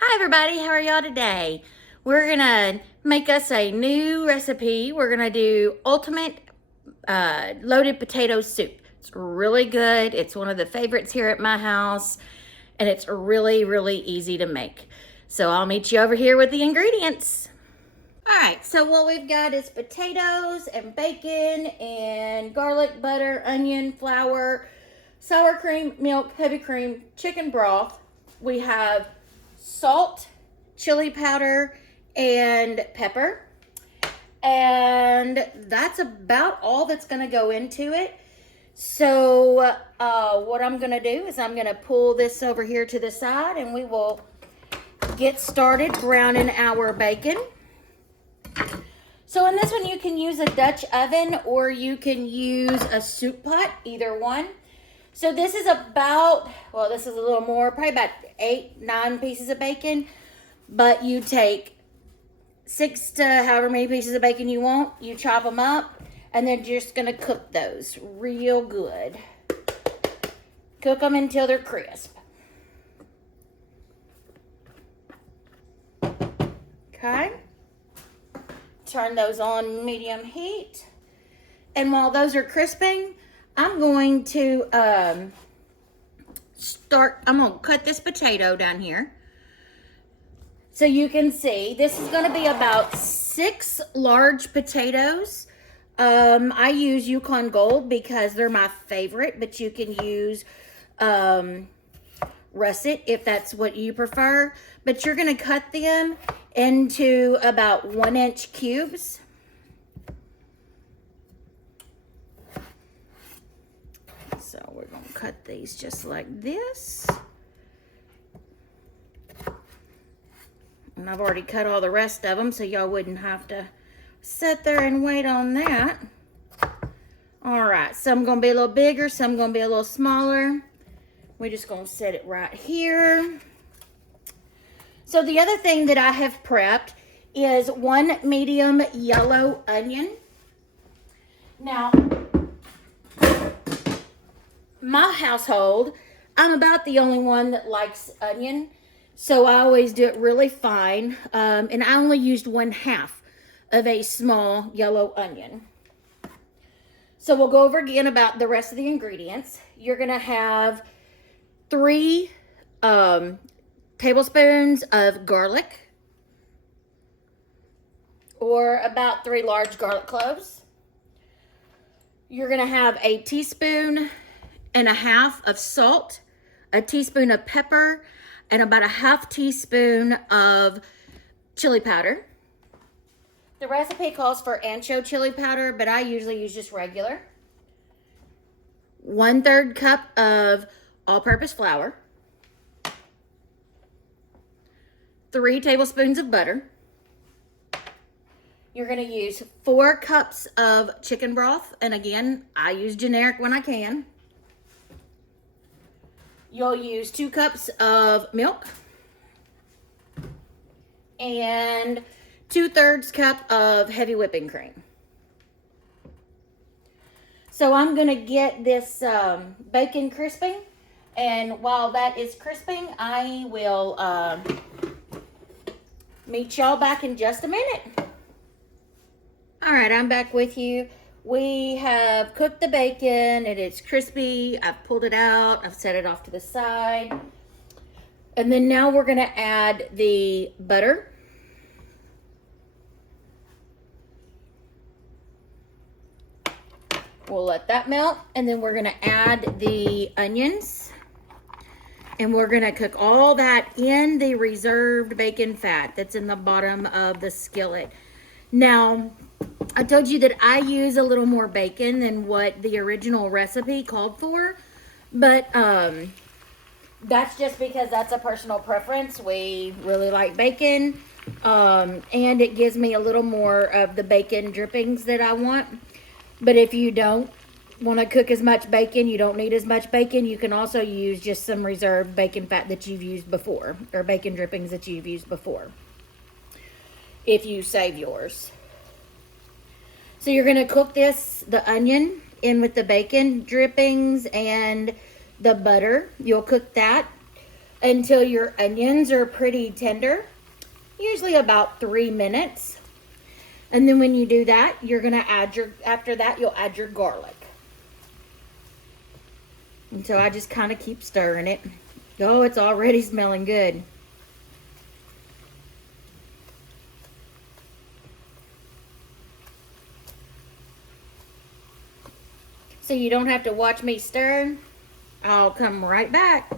Hi everybody, how are y'all today? We're gonna make us a new recipe. We're gonna do ultimate loaded potato soup. It's really good. It's one of the favorites here at my house, and it's really easy to make. So I'll meet you over here with the ingredients. All right, so what we've got is potatoes and bacon and garlic, butter, onion, flour, sour cream, milk, heavy cream, chicken broth. We have salt, chili powder, and pepper. And that's about all that's going to go into it. So what I'm going to do is I'm going to pull this over here to the side, and we will get started browning our bacon. So in this one, you can use a Dutch oven or you can use a soup pot, either one. So this is about, well, this is a little more, probably about 8-9 pieces of bacon. But you take 6 to however many pieces of bacon you want. You chop them up, and then you're just going to cook those real good. Cook them until they're crisp. Okay. Turn those on medium heat. And while those are crisping, I'm going to I'm going to cut this potato down here. So you can see, this is going to be about 6 large potatoes. I use Yukon Gold because they're my favorite, but you can use russet if that's what you prefer. But you're going to cut them into about 1-inch cubes. So we're going to cut these just like this. And I've already cut all the rest of them, so y'all wouldn't have to sit there and wait on that. All right, some going to be a little bigger, some going to be a little smaller. We're just going to set it right here. So the other thing that I have prepped is 1 medium yellow onion. Now, my household, I'm about the only one that likes onion. So I always do it really fine. And I only used 1/2 of a small yellow onion. So we'll go over again about the rest of the ingredients. You're going to have 3 tablespoons of garlic, or about 3 large garlic cloves. You're going to have a 1.5 teaspoons of salt, a teaspoon of pepper, and about a 1/2 teaspoon of chili powder. The recipe calls for ancho chili powder, but I usually use just regular. 1/3 cup of all-purpose flour. 3 tablespoons of butter. You're going to use 4 cups of chicken broth, and again, I use generic when I can. You'll use 2 cups of milk and 2/3 cup of heavy whipping cream. So I'm going to get this bacon crisping, and while that is crisping, I will meet y'all back in just a minute. All right, I'm back with you. We have cooked the bacon. It is crispy. I've pulled it out. I've set it off to the side. And then now we're going to add the butter. We'll let that melt. And then we're going to add the onions. And we're going to cook all that in the reserved bacon fat that's in the bottom of the skillet. Now, I told you that I use a little more bacon than what the original recipe called for, but that's just because that's a personal preference. We really like bacon, and it gives me a little more of the bacon drippings that I want. But if you don't want to cook as much bacon, you don't need as much bacon, you can also use just some reserved bacon fat that you've used before, or bacon drippings that you've used before, if you save yours. So you're going to cook the onion in with the bacon drippings and the butter. You'll cook that until your onions are pretty tender, usually about 3 minutes. And then when you do that, you're gonna add after that, you'll add your garlic. And so I just kind of keep stirring it. Oh, it's already smelling good. So you don't have to watch me stir. I'll come right back.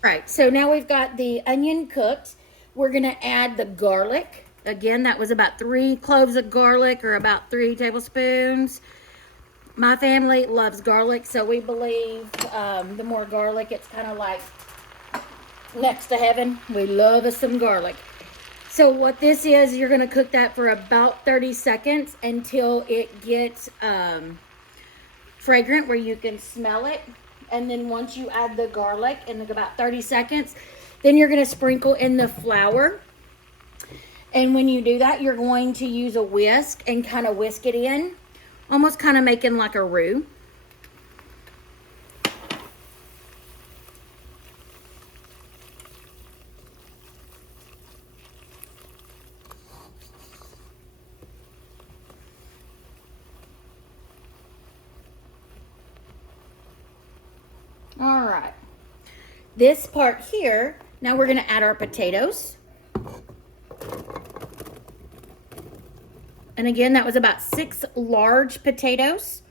Right, so now we've got the onion cooked. We're gonna add the garlic. Again, that was about 3 cloves of garlic, or about 3 tablespoons. My family loves garlic, so we believe the more garlic, it's kind of like next to heaven. We love us some garlic. So what this is, you're gonna cook that for about 30 seconds until it gets fragrant, where you can smell it. And then once you add the garlic in about 30 seconds, then you're going to sprinkle in the flour. And when you do that, you're going to use a whisk and kind of whisk it in, almost kind of making like a roux. All right, this part here, now we're gonna add our potatoes. And again, that was about 6 large potatoes.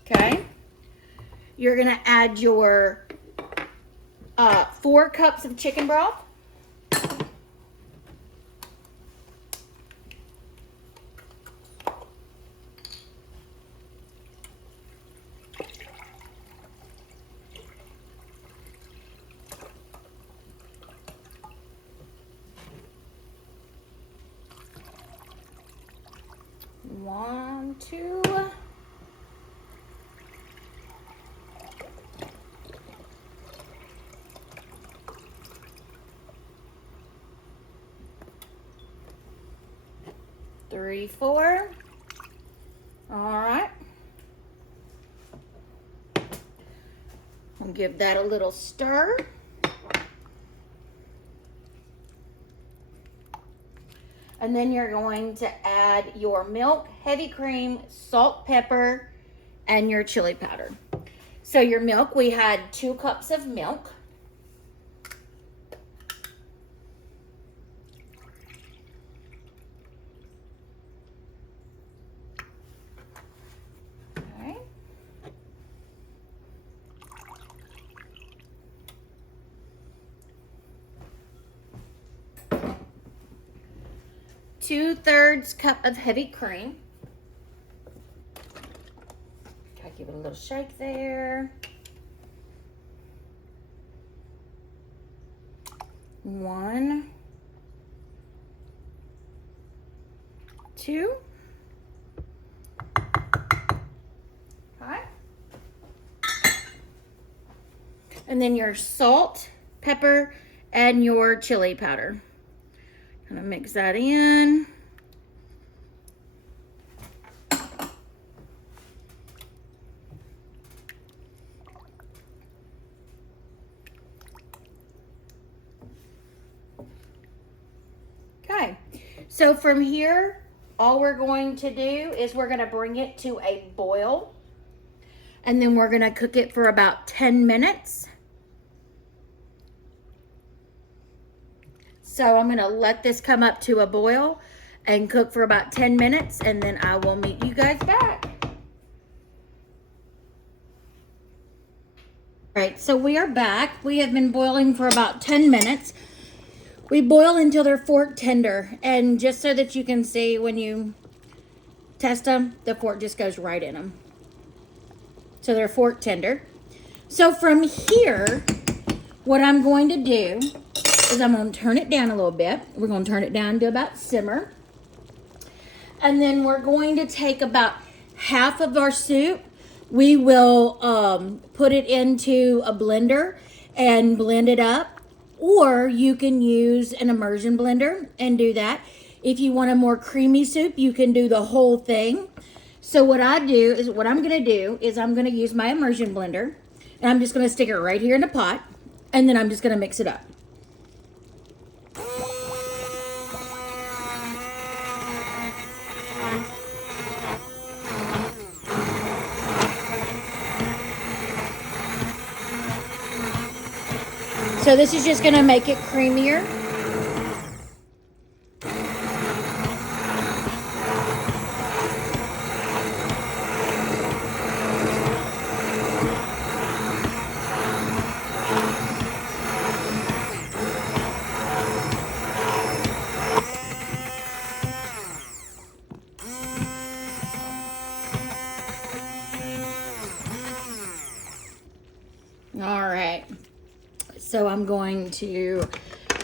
Okay, you're gonna add your 4 cups of chicken broth. One, two. Three, 4. All right. I'll give that a little stir. And then you're going to add your milk, heavy cream, salt, pepper, and your chili powder. So your milk, we had 2 cups of milk. Okay. 2/3 cup of heavy cream. Okay, give it a little shake there. 1, 2. Okay. And then your salt, pepper, and your chili powder. Kind of mix that in. Okay, so from here, all we're going to do is we're going to bring it to a boil, and then we're going to cook it for about 10 minutes. So I'm going to let this come up to a boil and cook for about 10 minutes, and then I will meet you guys back. All right, so we are back. We have been boiling for about 10 minutes. We boil until they're fork tender, and just so that you can see, when you test them, the fork just goes right in them. So they're fork tender. So from here, what I'm going to do is I'm going to turn it down a little bit. We're going to turn it down to about simmer. And then we're going to take about half of our soup. We will put it into a blender and blend it up. Or you can use an immersion blender and do that. If you want a more creamy soup, you can do the whole thing. So what I'm going to do is I'm going to use my immersion blender. And I'm just gonna stick it right here in the pot, and then I'm just gonna mix it up. So this is just gonna make it creamier. All right, so I'm going to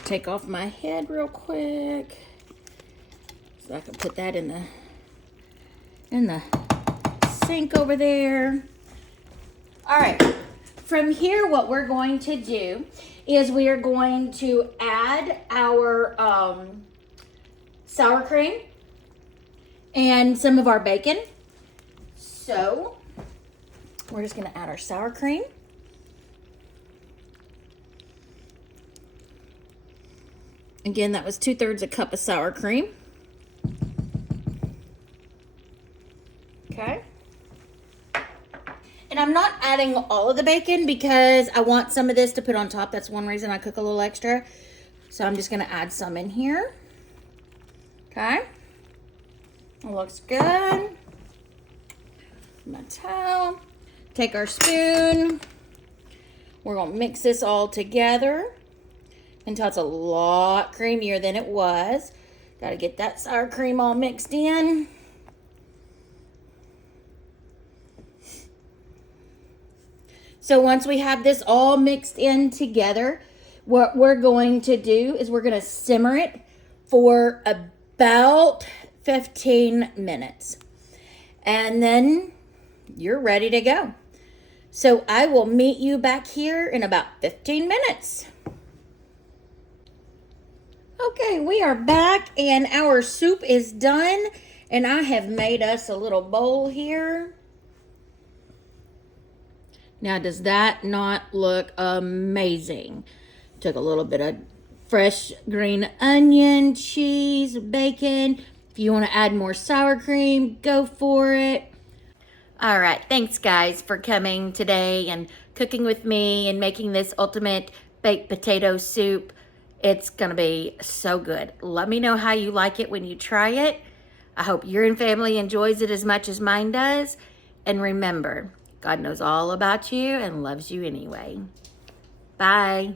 take off my head real quick so I can put that in the sink over there. All right, from here what we're going to do is we are going to add our sour cream and some of our bacon. So we're just gonna add our sour cream. Again, that was 2/3 a cup of sour cream. Okay. And I'm not adding all of the bacon because I want some of this to put on top. That's one reason I cook a little extra. So I'm just gonna add some in here. Okay. It looks good. My towel. Take our spoon. We're gonna mix this all together until it's a lot creamier than it was. Got to get that sour cream all mixed in. So once we have this all mixed in together, what we're going to do is we're going to simmer it for about 15 minutes. And then you're ready to go. So I will meet you back here in about 15 minutes. Okay, we are back and our soup is done, and I have made us a little bowl here. Now, does that not look amazing? Took a little bit of fresh green onion, cheese, bacon. If you want to add more sour cream, go for it. All right, thanks guys for coming today and cooking with me and making this ultimate baked potato soup. It's gonna be so good. Let me know how you like it when you try it. I hope your family enjoys it as much as mine does. And remember, God knows all about you and loves you anyway. Bye.